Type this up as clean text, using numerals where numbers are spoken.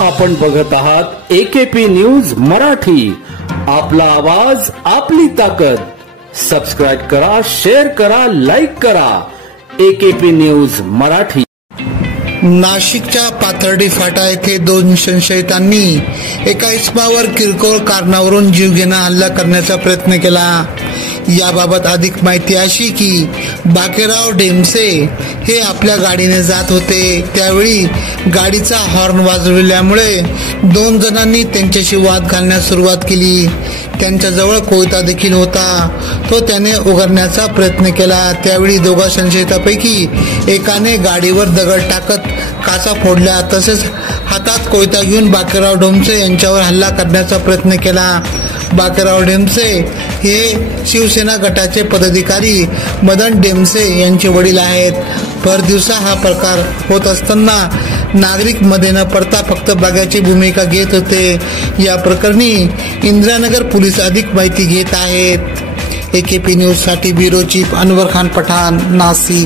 आपण बघत आहात AKP न्यूज मराठी। आपला आवाज आपली ताकद। सबस्क्राइब करा, शेअर करा, लाईक करा। AKP news Marathi. नाशिकच्या पाथर्डी फाटा येथे 2 संशयितांनी एका इसमावर किरकोळ कारणावरून जीवघेणा हल्ला करण्याचा प्रयत्न केला। याबाबत अधिक माहिती अशी की बाकेराव डेमसे हे आपल्या गाडीने जात होते। त्यावेळी गाडीचा हॉर्न वाजविल्यामुळे 2 जणांनी त्यांच्याशी वाद घालण्यास सुरुवात केली। त्यांच्याजवळ कोयता देखील होता, तो त्याने उघडण्याचा प्रयत्न केला। त्यावेळी 2 संशयितांपैकी एकाने गाडीवर दगड टाकत काचा फोडल्या, तसेच हातात कोयता घेऊन बाकेराव डेमसे यांच्यावर हल्ला करण्याचा प्रयत्न केला। बाकेराव डेमसे हे शिवसेना गटाचे पदाधिकारी मदन डेमसे यांचे वडील आहेत। भर दिवसा हा प्रकार होत असताना नागरिक मध्ये न पडता फक्त बघ्याची भूमिका घेत होते। या प्रकरणी इंदिरानगर पोलीस अधिक माहिती घेत आहेत। AKP न्यूज साठी ब्युरो चीफ अनवर खान पठाण, नाशिक।